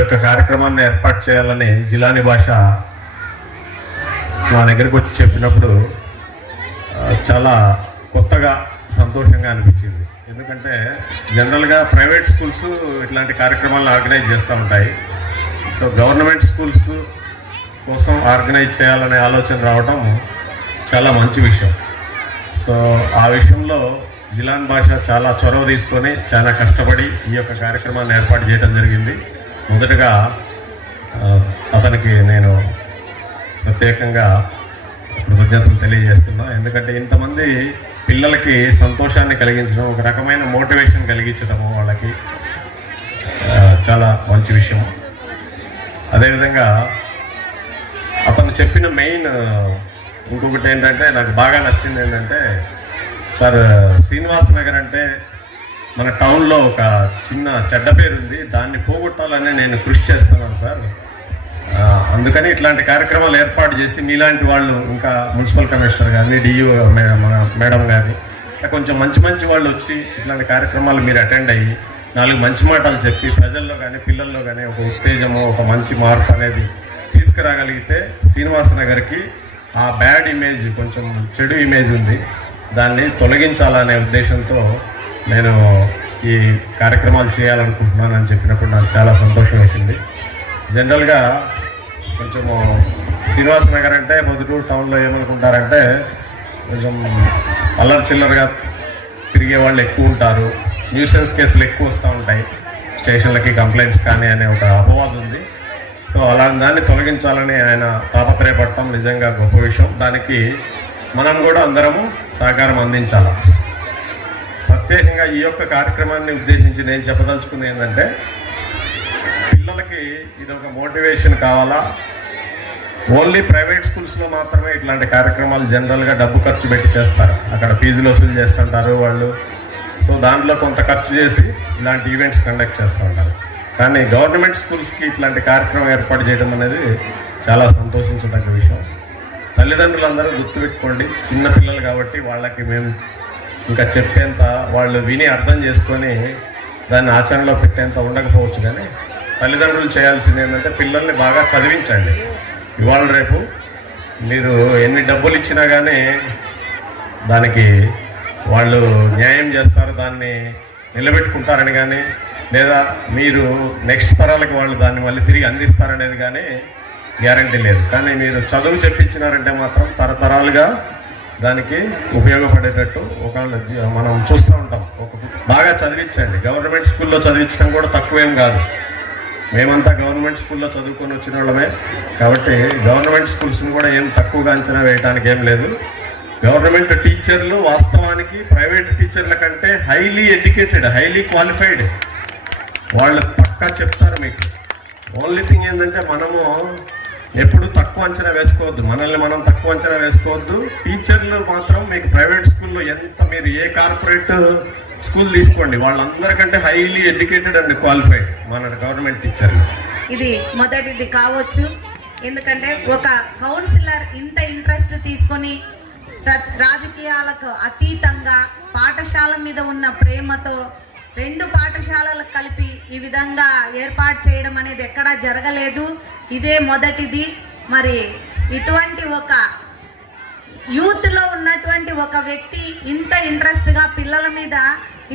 యొక్క కార్యక్రమాన్ని ఏర్పాటు చేయాలని జిలాని భాష మా దగ్గరికి వచ్చి చెప్పినప్పుడు చాలా కొత్తగా సంతోషంగా అనిపించింది. ఎందుకంటే జనరల్గా ప్రైవేట్ స్కూల్స్ ఇట్లాంటి కార్యక్రమాలను ఆర్గనైజ్ చేస్తూ ఉంటాయి. సో గవర్నమెంట్ స్కూల్స్ కోసం ఆర్గనైజ్ చేయాలనే ఆలోచన రావడం చాలా మంచి విషయం. సో ఆ విషయంలో జిలాన్ భాష చాలా చొరవ తీసుకొని చాలా కష్టపడి ఈ యొక్క కార్యక్రమాన్ని ఏర్పాటు చేయడం జరిగింది. మొదటగా అతనికి నేను ప్రత్యేకంగా కృతజ్ఞతలు తెలియజేస్తున్నా. ఎందుకంటే ఇంతమంది పిల్లలకి సంతోషాన్ని కలిగించడం ఒక రకమైన మోటివేషన్ కలిగించడము వాళ్ళకి చాలా మంచి విషయం. అదేవిధంగా అతను చెప్పిన మెయిన్ ఇంకొకటి ఏంటంటే నాకు బాగా నచ్చింది ఏంటంటే సార్ శ్రీనివాస్ నగర్ అంటే మన టౌన్లో ఒక చిన్న చెడ్డ పేరు ఉంది. దాన్ని పోగొట్టాలని నేను కృషి చేస్తున్నాను సార్. అందుకని ఇట్లాంటి కార్యక్రమాలు ఏర్పాటు చేసి మీలాంటి వాళ్ళు ఇంకా మున్సిపల్ కమిషనర్ కానీ డియూ మేడం కానీ ఇట్లా కొంచెం మంచి మంచి వాళ్ళు వచ్చి ఇట్లాంటి కార్యక్రమాలు మీరు అటెండ్ అయ్యి నాలుగు మంచి మాటలు చెప్పి ప్రజల్లో కానీ పిల్లల్లో కానీ ఒక ఉత్తేజము ఒక మంచి మార్పు అనేది తీసుకురాగలిగితే శ్రీనివాస నగర్కి ఆ బ్యాడ్ ఇమేజ్ కొంచెం చెడు ఇమేజ్ ఉంది. దాన్ని తొలగించాలనే ఉద్దేశంతో నేను ఈ కార్యక్రమాలు చేయాలనుకుంటున్నానని చెప్పినప్పుడు నాకు చాలా సంతోషం వేసింది. జనరల్గా కొంచెము శ్రీనివాస నగర్ అంటే మొదటూరు టౌన్లో ఏమనుకుంటారంటే కొంచెం అల్లరి చిల్లరగా తిరిగే వాళ్ళు ఎక్కువ ఉంటారు. న్యూసెన్స్ కేసులు ఎక్కువ వస్తూ ఉంటాయి. స్టేషన్లకి కంప్లైంట్స్ కానీ అనే ఒక అపవాదం ఉంది. సో అలాంటి దాన్ని తొలగించాలని ఆయన తాపత్రయపడటం నిజంగా గొప్ప విషయం. దానికి మనం కూడా అందరము సహకారం అందించాలి? ప్రత్యేకంగా ఈ యొక్క కార్యక్రమాన్ని ఉద్దేశించి నేను చెప్పదలుచుకుంది ఏంటంటే పిల్లలకి ఇది ఒక మోటివేషన్ కావాలా? ఓన్లీ ప్రైవేట్ స్కూల్స్లో మాత్రమే ఇట్లాంటి కార్యక్రమాలు జనరల్గా డబ్బు ఖర్చు పెట్టి చేస్తారు. అక్కడ ఫీజులు వసూలు చేస్తుంటారు వాళ్ళు. సో దాంట్లో కొంత ఖర్చు చేసి ఇలాంటి ఈవెంట్స్ కండక్ట్ చేస్తూ ఉంటారు. కానీ గవర్నమెంట్ స్కూల్స్కి ఇట్లాంటి కార్యక్రమం ఏర్పాటు చేయడం అనేది చాలా సంతోషించదగ్గ విషయం. తల్లిదండ్రులందరూ గుర్తుపెట్టుకోండి చిన్నపిల్లలు కాబట్టి వాళ్ళకి మేము ఇంకా చెప్పేంత వాళ్ళు విని అర్థం చేసుకొని దాన్ని ఆచరణలో పెట్టేంత ఉండకపోవచ్చు కానీ తల్లిదండ్రులు చేయాల్సింది ఏంటంటే పిల్లల్ని బాగా చదివించండి. ఇవాళ రేపు మీరు ఎన్ని డబ్బులు ఇచ్చినా కానీ దానికి వాళ్ళు న్యాయం చేస్తారు దాన్ని నిలబెట్టుకుంటారని కానీ లేదా మీరు నెక్స్ట్ తరాలకు వాళ్ళు దాన్ని మళ్ళీ తిరిగి అందిస్తారనేది కానీ గ్యారంటీ లేదు. కానీ మీరు చదువు చెప్పించినారంటే మాత్రం తరతరాలుగా దానికి ఉపయోగపడేటట్టు ఒకవేళ మనం చూస్తూ ఉంటాం. ఒక బాగా చదివించండి. గవర్నమెంట్ స్కూల్లో చదివించడం కూడా తక్కువేం కాదు. మేమంతా గవర్నమెంట్ స్కూల్లో చదువుకొని వచ్చిన వాళ్ళమే. కాబట్టి గవర్నమెంట్ స్కూల్స్ని కూడా ఏం తక్కువగా అంచనా వేయడానికి ఏం లేదు. గవర్నమెంట్ టీచర్లు వాస్తవానికి ప్రైవేట్ టీచర్ల కంటే హైలీ ఎడ్యుకేటెడ్ హైలీ క్వాలిఫైడ్. వాళ్ళు పక్కా చెప్తారు మీకు. ఓన్లీ థింగ్ ఏంటంటే మనము ఎప్పుడు తక్కువ అంచనా వేసుకోవద్దు. మనల్ని మనం తక్కువ అంచనా వేసుకోవద్దు. టీచర్లు మాత్రం మీకు ప్రైవేట్ స్కూల్లో ఎంత మీరు ఏ కార్పొరేట్ స్కూల్ తీసుకోండి వాళ్ళందరికంటే హైలీ ఎడ్యుకేటెడ్ అండ్ క్వాలిఫైడ్ మన గవర్నమెంట్ టీచర్లు. ఇది మొదటిది కావచ్చు. ఎందుకంటే ఒక కౌన్సిలర్ ఇంత ఇంట్రెస్ట్ తీసుకొని రాజకీయాలకు అతీతంగా పాఠశాల మీద ఉన్న ప్రేమతో రెండు పాఠశాలలకు కలిపి ఈ విధంగా ఏర్పాటు చేయడం అనేది ఎక్కడా జరగలేదు. ఇదే మొదటిది. మరి ఇటువంటి ఒక యూత్లో ఉన్నటువంటి ఒక వ్యక్తి ఇంత ఇంట్రెస్ట్గా పిల్లల మీద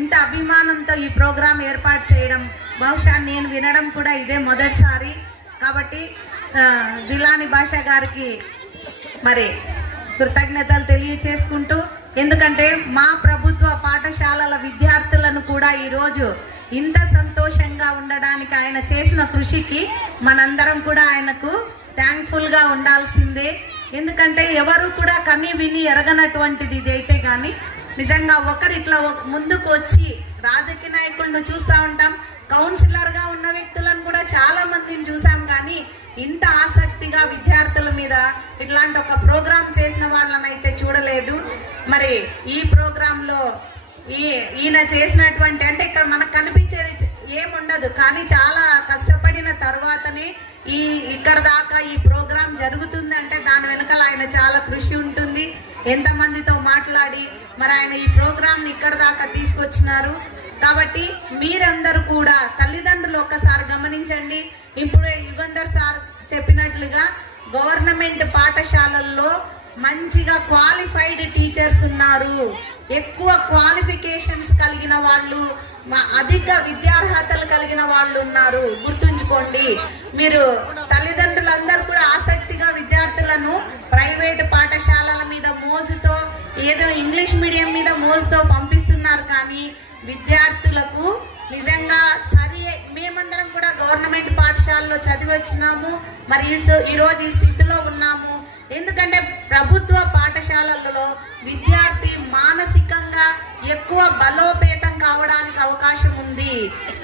ఇంత అభిమానంతో ఈ ప్రోగ్రాం ఏర్పాటు చేయడం బహుశా నేను వినడం కూడా ఇదే మొదటిసారి. కాబట్టి జిల్లాని భాష గారికి మరి కృతజ్ఞతలు తెలియచేసుకుంటూ ఎందుకంటే మా ప్రభుత్వ పాఠశాలల విద్యార్థులను కూడా ఈరోజు ఇంత సంతోషంగా ఉండడానికి ఆయన చేసిన కృషికి మనందరం కూడా ఆయనకు థ్యాంక్ఫుల్గా ఉండాల్సిందే. ఎందుకంటే ఎవరు కూడా కని విని ఎరగనటువంటిది ఇది అయితే కానీ నిజంగా ఒకరు ఇట్లా ముందుకు వచ్చి రాజకీయ నాయకులను చూస్తూ ఉంటాం. కౌన్సిలర్గా ఉన్న వ్యక్తులను కూడా చాలా మందిని చూసాం కానీ ఇంత ఆసక్తిగా విద్యార్థుల మీద ఇట్లాంటి ఒక ప్రోగ్రాం చేసిన వాళ్ళనైతే చూడలేదు. మరి ఈ ప్రోగ్రాంలో ఈ ఈయన చేసినటువంటి అంటే ఇక్కడ మనకు కనిపించేది ఏముండదు కానీ చాలా కష్టపడిన తర్వాతనే ఈ ఇక్కడ దాకా ఈ ప్రోగ్రాం జరుగుతుంది అంటే దాని వెనకాల ఆయన చాలా కృషి ఉంటుంది. ఎంతమందితో మాట్లాడి మరి ఆయన ఈ ప్రోగ్రాంని ఇక్కడ దాకా తీసుకొచ్చినారు. కాబట్టి మీరందరూ కూడా తల్లిదండ్రులు ఒక్కసారి గమనించండి. ఇప్పుడు యుగంధర్ సార్ చెప్పినట్లుగా గవర్నమెంట్ పాఠశాలల్లో మంచిగా క్వాలిఫైడ్ టీచర్స్ ఉన్నారు. ఎక్కువ క్వాలిఫికేషన్స్ కలిగిన వాళ్ళు అధిక విద్యార్హతలు కలిగిన వాళ్ళు ఉన్నారు. గుర్తుంచుకోండి మీరు తల్లిదండ్రులందరూ కూడా ఆసక్తిగా విద్యార్థులను ప్రైవేట్ పాఠశాలల మీద మోజుతో ఏదో ఇంగ్లీష్ మీడియం మీద మోజుతో పంపిస్తున్నారు కానీ విద్యార్థులకు నిజంగా సరి మేమందరం కూడా గవర్నమెంట్ పాఠశాలలో చదివి వచ్చినాము మరి ఈరోజు సో- ఈ స్థితిలో ఉన్నాము. ఎందుకంటే ప్రభుత్వ పాఠశాలలలో విద్యార్థి మానసికంగా ఎక్కువ బలోపేతం కావడానికి అవకాశం ఉంది.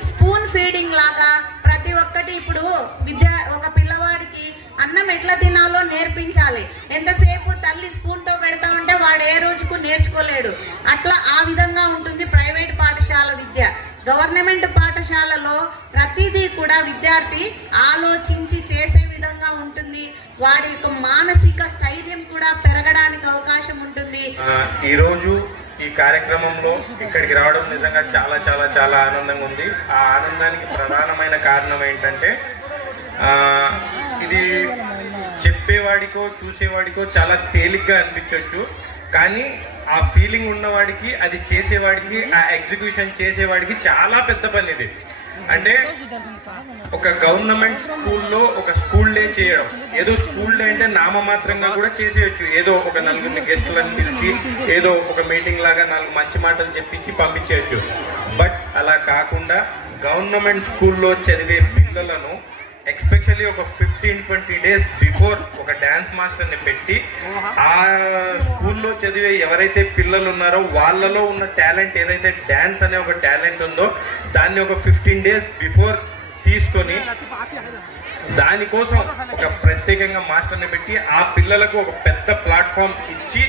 స్పూన్ ఫీడింగ్ లాగా ప్రతి ఒక్కటి ఇప్పుడు విద్యా ఒక పిల్లవాడికి అన్నం ఎట్లా తినాలో నేర్పించాలి. ఎంతసేపు తల్లి స్పూన్తో పెడతా ఉంటే వాడు ఏ రోజుకు నేర్చుకోలేడు. అట్లా ఆ విధంగా ఉంటుంది ప్రైవేట్ పాఠశాల విద్య. గవర్నమెంట్ పాఠశాలలో ప్రతిదీ కూడా విద్యార్థి ఆలోచించి చేసే విధంగా ఉంటుంది. వారి యొక్క మానసిక స్థైర్యం కూడా పెరగడానికి అవకాశం ఉంటుంది. ఈ ఈరోజు ఈ కార్యక్రమంలో ఇక్కడికి రావడం నిజంగా చాలా చాలా చాలా ఆనందంగా ఉంది. ఆ ఆనందానికి ప్రధానమైన కారణం ఏంటంటే ఇది చెప్పేవాడికో చూసేవాడికో చాలా తేలిగ్గా అనిపించవచ్చు కానీ ఆ ఫీలింగ్ ఉన్నవాడికి అది చేసేవాడికి ఆ ఎగ్జిక్యూషన్ చేసేవాడికి చాలా పెద్ద పని ఇది. అంటే ఒక గవర్నమెంట్ స్కూల్లో ఒక స్కూల్ డే చేయడం. ఏదో స్కూల్ డే అంటే నామమాత్రంగా కూడా చేసేయచ్చు. ఏదో ఒక నలుగురిని గెస్టులను పిలిచి ఏదో ఒక మీటింగ్ లాగా నాలుగు మంచి మాటలు చెప్పించి పంపించేయచ్చు. బట్ అలా కాకుండా గవర్నమెంట్ స్కూల్లో చదివే పిల్లలను ఎక్స్పెషల్లీ ఒక ఫిఫ్టీన్ ట్వంటీ డేస్ బిఫోర్ ఒక డ్యాన్స్ మాస్టర్ని పెట్టి ఆ స్కూల్లో చదివే ఎవరైతే పిల్లలు ఉన్నారో వాళ్ళలో ఉన్న టాలెంట్ ఏదైతే డ్యాన్స్ అనే ఒక టాలెంట్ ఉందో దాన్ని ఒక ఫిఫ్టీన్ డేస్ బిఫోర్ తీసుకొని దానికోసం ఒక ప్రత్యేకంగా మాస్టర్ని పెట్టి ఆ పిల్లలకు ఒక పెద్ద ప్లాట్ఫామ్ ఇచ్చి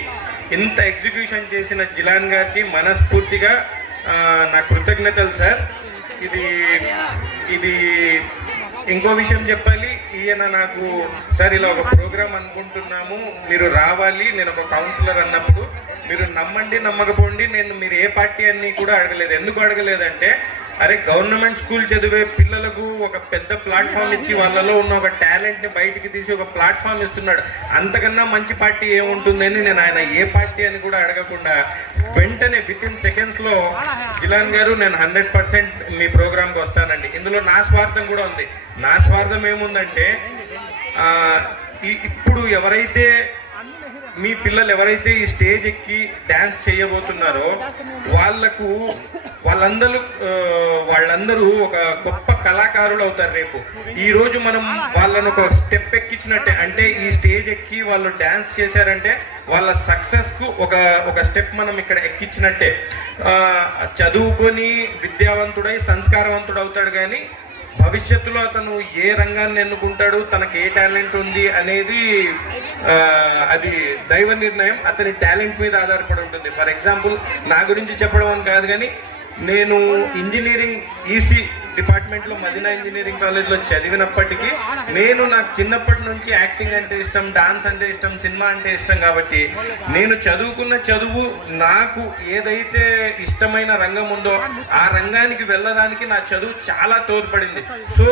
ఇంత ఎగ్జిక్యూషన్ చేసిన జిలాన్ గారికి మనస్ఫూర్తిగా నా కృతజ్ఞతలు సార్. ఇది ఇది ఇంకో విషయం చెప్పాలి. ఈయన నాకు సార్ ఇలా ఒక ప్రోగ్రామ్ అనుకుంటున్నాము. మీరు రావాలి. నేను ఒక కౌన్సిలర్ అన్నప్పుడు మీరు నమ్మండి నమ్మకపోండి. నేను మీరు ఏ పార్టీ అని కూడా అడగలేదు. ఎందుకు అడగలేదంటే అరే గవర్నమెంట్ స్కూల్ చదివే పిల్లలకు ఒక పెద్ద ప్లాట్ఫామ్ ఇచ్చి వాళ్ళలో ఉన్న ఒక టాలెంట్ని బయటికి తీసి ఒక ప్లాట్ఫామ్ ఇస్తున్నాడు. అంతకన్నా మంచి పార్టీ ఏముంటుందని నేను ఆయన ఏ పార్టీ అని కూడా అడగకుండా వెంటనే విత్ ఇన్ సెకండ్స్లో జిలాన్ గారు నేను హండ్రెడ్ పర్సెంట్ మీ ప్రోగ్రామ్కి వస్తానండి. ఇందులో నా స్వార్థం కూడా ఉంది. నా స్వార్థం ఏముందంటే ఇప్పుడు ఎవరైతే మీ పిల్లలు ఎవరైతే ఈ స్టేజ్ ఎక్కి డ్యాన్స్ చేయబోతున్నారో వాళ్ళకు వాళ్ళందరూ వాళ్ళందరూ ఒక గొప్ప కళాకారులు అవుతారు రేపు. ఈ రోజు మనం వాళ్ళను ఒక స్టెప్ ఎక్కించినట్టే అంటే ఈ స్టేజ్ ఎక్కి వాళ్ళు డ్యాన్స్ చేశారంటే వాళ్ళ సక్సెస్కు ఒక ఒక స్టెప్ మనం ఇక్కడ ఎక్కించినట్టే. చదువుకొని విద్యావంతుడై సంస్కారవంతుడు అవుతాడు కానీ భవిష్యత్తులో అతను ఏ రంగాన్ని ఎన్నుకుంటాడు తనకి ఏ టాలెంట్ ఉంది అనేది అది దైవ నిర్ణయం అతని టాలెంట్ మీద ఆధారపడి ఉంటుంది. ఫర్ ఎగ్జాంపుల్ నా గురించి చెప్పడం అని కాదు కానీ నేను ఇంజనీరింగ్ ఈసీ డిపార్ట్మెంట్లో మదీనా ఇంజనీరింగ్ కాలేజ్లో చదివినప్పటికీ నేను నాకు చిన్నప్పటి నుంచి యాక్టింగ్ అంటే ఇష్టం డాన్స్ అంటే ఇష్టం సినిమా అంటే ఇష్టం కాబట్టి నేను చదువుకున్న చదువు నాకు ఏదైతే ఇష్టమైన రంగం ఉందో ఆ రంగానికి వెళ్ళడానికి నా చదువు చాలా తోడ్పడింది. సో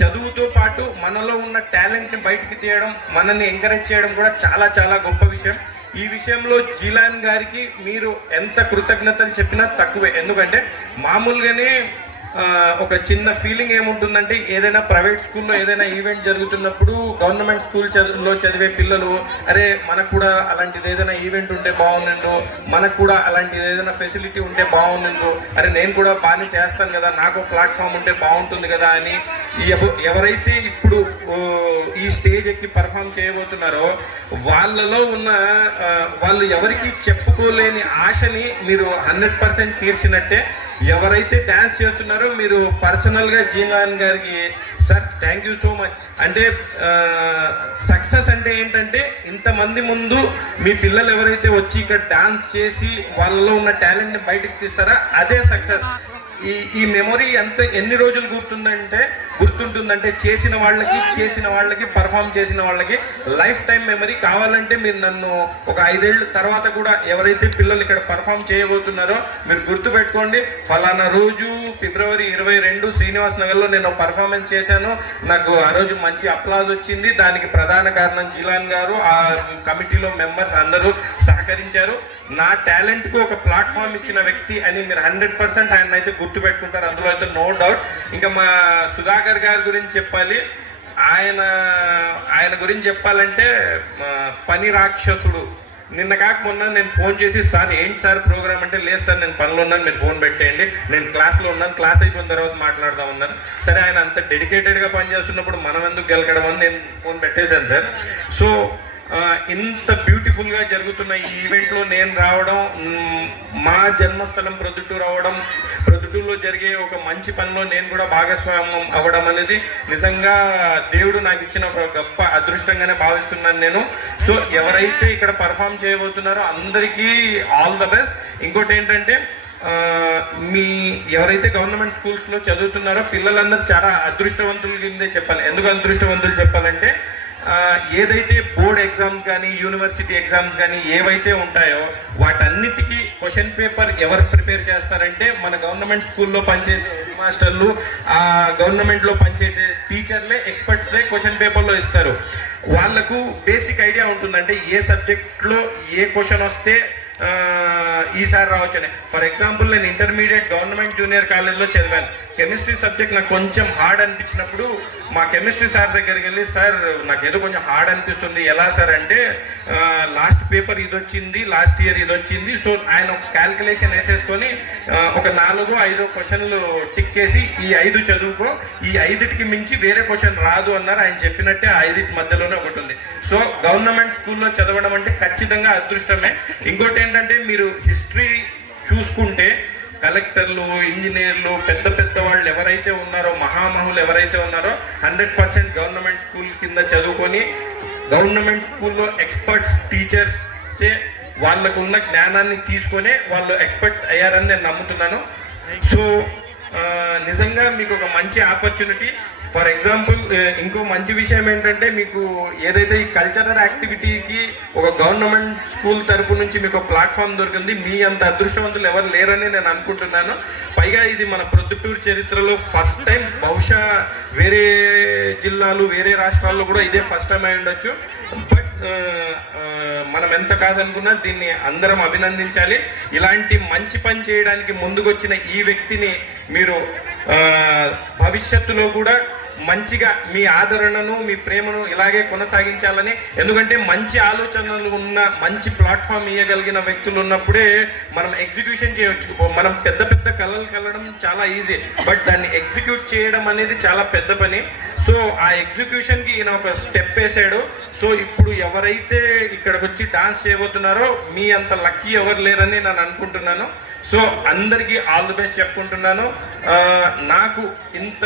చదువుతో పాటు మనలో ఉన్న టాలెంట్ని బయటికి తీయడం మనల్ని ఎంకరేజ్ చేయడం కూడా చాలా చాలా గొప్ప విషయం. ఈ విషయంలో జీలాన్ గారికి మీరు ఎంత కృతజ్ఞతలు చెప్పినా తక్కువే. ఎందుకంటే మామూలుగానే ఒక చిన్న ఫీలింగ్ ఏముంటుందంటే ఏదైనా ప్రైవేట్ స్కూల్లో ఏదైనా ఈవెంట్ జరుగుతున్నప్పుడు గవర్నమెంట్ స్కూల్ చదువులో చదివే పిల్లలు అరే మనకు కూడా అలాంటిది ఏదైనా ఈవెంట్ ఉంటే బాగుండు మనకు కూడా అలాంటిది ఏదైనా ఫెసిలిటీ ఉంటే బాగుండు అరే నేను కూడా బాగానే చేస్తాను కదా నాకు ప్లాట్ఫామ్ ఉంటే బాగుంటుంది కదా అని ఎవరైతే ఇప్పుడు ఈ స్టేజ్ ఎక్కి పర్ఫామ్ చేయబోతున్నారో వాళ్ళలో ఉన్న వాళ్ళు ఎవరికి చెప్పుకోలేని ఆశని మీరు హండ్రెడ్ పర్సెంట్ తీర్చినట్టే ఎవరైతే డ్యాన్స్ చేస్తున్నారో మీరు పర్సనల్గా జీనాన్ గారికి sir thank you so much అంటే సక్సెస్ అంటే ఏంటంటే ఇంతమంది ముందు మీ పిల్లలు ఎవరైతే వచ్చి ఇక్కడ డాన్స్ చేసి వాళ్ళలో ఉన్న టాలెంట్ని బయటకు తీస్తారా అదే సక్సెస్ ఈ ఈ మెమొరీ ఎంత ఎన్ని రోజులు గుర్తుందంటే గుర్తుంటుందంటే చేసిన వాళ్ళకి చేసిన వాళ్ళకి పర్ఫామ్ చేసిన వాళ్ళకి లైఫ్ టైం మెమరీ కావాలంటే మీరు నన్ను ఒక ఐదేళ్ళ తర్వాత కూడా ఎవరైతే పిల్లలు ఇక్కడ పర్ఫామ్ చేయబోతున్నారో మీరు గుర్తుపెట్టుకోండి. ఫలానా రోజు ఫిబ్రవరి ఇరవై రెండు శ్రీనివాస్ నగర్లో నేను పర్ఫార్మెన్స్ చేశాను. నాకు ఆ రోజు మంచి అప్లాజ్ వచ్చింది. దానికి ప్రధాన కారణం జిలాన్ గారు. ఆ కమిటీలో మెంబర్స్ అందరూ సహకరించారు. నా టాలెంట్కు ఒక ప్లాట్ఫామ్ ఇచ్చిన వ్యక్తి అని మీరు హండ్రెడ్ పర్సెంట్ ఆయన అయితే గుర్తు పెట్టుకుంటారు అందులో అయితే నో డౌట్ ఇంకా మా సుధాకర్ గారి గురించి చెప్పాలి. ఆయన ఆయన గురించి చెప్పాలంటే పని రాక్షసుడు. నిన్న కాక మొన్న నేను ఫోన్ చేసి సార్ ఏంటి సార్ ప్రోగ్రామ్ అంటే? లేదు సార్ నేను పనిలో ఉన్నాను. మీరు ఫోన్ పెట్టేయండి. నేను క్లాస్లో ఉన్నాను. క్లాస్ అయిపోయిన తర్వాత మాట్లాడదాం ఉన్నాను సరే ఆయన అంత డెడికేటెడ్గా పనిచేస్తున్నప్పుడు మనం ఎందుకు గెలకడం అని నేను ఫోన్ పెట్టేశాను సార్. సో ఇంత బ్యూటిఫుల్గా జరుగుతున్న ఈ ఈవెంట్లో నేను రావడం మా జన్మస్థలం ప్రొద్దుటూరు అవ్వడం ప్రొద్దుటూరులో జరిగే ఒక మంచి పనిలో నేను కూడా భాగస్వామ్యం అవ్వడం అనేది నిజంగా దేవుడు నాకు ఇచ్చిన ఒక గొప్ప అదృష్టంగానే భావిస్తున్నాను నేను. సో ఎవరైతే ఇక్కడ పర్ఫామ్ చేయబోతున్నారో అందరికీ ఆల్ ద బెస్ట్. ఇంకోటి ఏంటంటే మీ ఎవరైతే గవర్నమెంట్ స్కూల్స్లో చదువుతున్నారో పిల్లలందరూ చాలా అదృష్టవంతులు కిందే చెప్పాలి. ఎందుకు అదృష్టవంతులు చెప్పాలంటే ఏదైతే బోర్డ్ ఎగ్జామ్స్ కానీ యూనివర్సిటీ ఎగ్జామ్స్ కానీ ఏవైతే ఉంటాయో వాటన్నిటికీ క్వశ్చన్ పేపర్ ఎవరు ప్రిపేర్ చేస్తారంటే మన గవర్నమెంట్ స్కూల్లో పనిచేసే హెడ్ మాస్టర్లు ఆ గవర్నమెంట్లో పనిచేసే టీచర్లే ఎక్స్పర్ట్స్లే క్వశ్చన్ పేపర్లో ఇస్తారు. వాళ్ళకు బేసిక్ ఐడియా ఉంటుందంటే ఏ సబ్జెక్ట్లో ఏ క్వశ్చన్ వస్తే ఈసారి రావచ్చని. ఫర్ ఎగ్జాంపుల్ నేను ఇంటర్మీడియట్ గవర్నమెంట్ జూనియర్ కాలేజ్లో చదివాను. కెమిస్ట్రీ సబ్జెక్ట్ నాకు కొంచెం హార్డ్ అనిపించినప్పుడు మా కెమిస్ట్రీ సార్ దగ్గరికి వెళ్ళి సార్ నాకు ఏదో కొంచెం హార్డ్ అనిపిస్తుంది. ఎలా సార్ అంటే లాస్ట్ పేపర్ ఇది వచ్చింది లాస్ట్ ఇయర్ ఇది వచ్చింది సో ఆయన ఒక క్యాల్కులేషన్ వేసేసుకొని ఒక నాలుగో ఐదో క్వశ్చన్లు టిక్ చేసి ఈ ఐదు చదువుకో. ఈ ఐదుటికి మించి వేరే క్వశ్చన్ రాదు అన్నారు. ఆయన చెప్పినట్టే ఐదుటి మధ్యలోనే ఒకటి ఉంది. సో గవర్నమెంట్ స్కూల్లో చదవడం అంటే ఖచ్చితంగా అదృష్టమే. ఇంకోటి ఏంటంటే మీరు హిస్టరీ చూసుకుంటే కలెక్టర్లు ఇంజనీర్లు పెద్ద పెద్ద వాళ్ళు ఎవరైతే ఉన్నారో మహామహులు ఎవరైతే ఉన్నారో హండ్రెడ్ పర్సెంట్ గవర్నమెంట్ స్కూల్ కింద చదువుకొని గవర్నమెంట్ స్కూల్లో ఎక్స్పర్ట్స్ టీచర్స్ చే వాళ్ళకు ఉన్న జ్ఞానాన్ని తీసుకొనే వాళ్ళు ఎక్స్పర్ట్ అయ్యారని నేను నమ్ముతున్నాను. సో నిజంగా మీకు ఒక మంచి ఆపర్చునిటీ ఫర్ ఎగ్జాంపుల్ ఇంకో మంచి విషయం ఏంటంటే మీకు ఏదైతే ఈ కల్చరల్ యాక్టివిటీకి ఒక గవర్నమెంట్ స్కూల్ తరపు నుంచి మీకు ప్లాట్ఫామ్ దొరికింది మీ అంత అదృష్టవంతులు ఎవరు లేరని నేను అనుకుంటున్నాను. పైగా ఇది మన ప్రొద్దుటూరు చరిత్రలో ఫస్ట్ టైం బహుశా వేరే జిల్లాలు వేరే రాష్ట్రాల్లో కూడా ఇదే ఫస్ట్ టైం అయి ఉండొచ్చు. బట్ మనం ఎంత కాదనుకున్నా దీన్ని అందరం అభినందించాలి. ఇలాంటి మంచి పని చేయడానికి ముందుకొచ్చిన ఈ వ్యక్తిని మీరు భవిష్యత్తులో కూడా మంచిగా మీ ఆదరణను మీ ప్రేమను ఇలాగే కొనసాగించాలని ఎందుకంటే మంచి ఆలోచనలు ఉన్న మంచి ప్లాట్ఫామ్ ఇవ్వగలిగిన వ్యక్తులు ఉన్నప్పుడే మనం ఎగ్జిక్యూషన్ చేయవచ్చు మనం పెద్ద పెద్ద కళలు కలడం చాలా ఈజీ. బట్ దాన్ని ఎగ్జిక్యూట్ చేయడం అనేది చాలా పెద్ద పని. సో ఆ ఎగ్జిక్యూషన్కి ఈయన ఒక స్టెప్ వేసాడు. సో ఇప్పుడు ఎవరైతే ఇక్కడికి వచ్చి డాన్స్ చేయబోతున్నారో మీ అంత లక్కీ ఎవరు లేరని నేను అనుకుంటున్నాను. సో అందరికీ ఆల్ ది బెస్ట్ చెప్పుకుంటున్నాను. నాకు ఇంత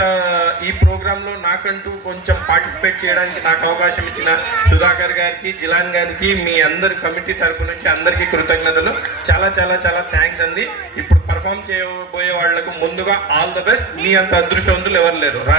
ఈ ప్రోగ్రాంలో నాకంటూ కొంచెం పార్టిసిపేట్ చేయడానికి నాకు అవకాశం ఇచ్చిన సుధాకర్ గారికి జిలాన్ గారికి మీ అందరి కమిటీ తరపు నుంచి అందరికీ కృతజ్ఞతలు. చాలా చాలా చాలా థ్యాంక్స్ అండి. ఇప్పుడు పర్ఫామ్ చేయబోయే వాళ్ళకు ముందుగా ఆల్ ద బెస్ట్ మీ అంత అదృష్టవంతులు ఎవరు లేరు. రా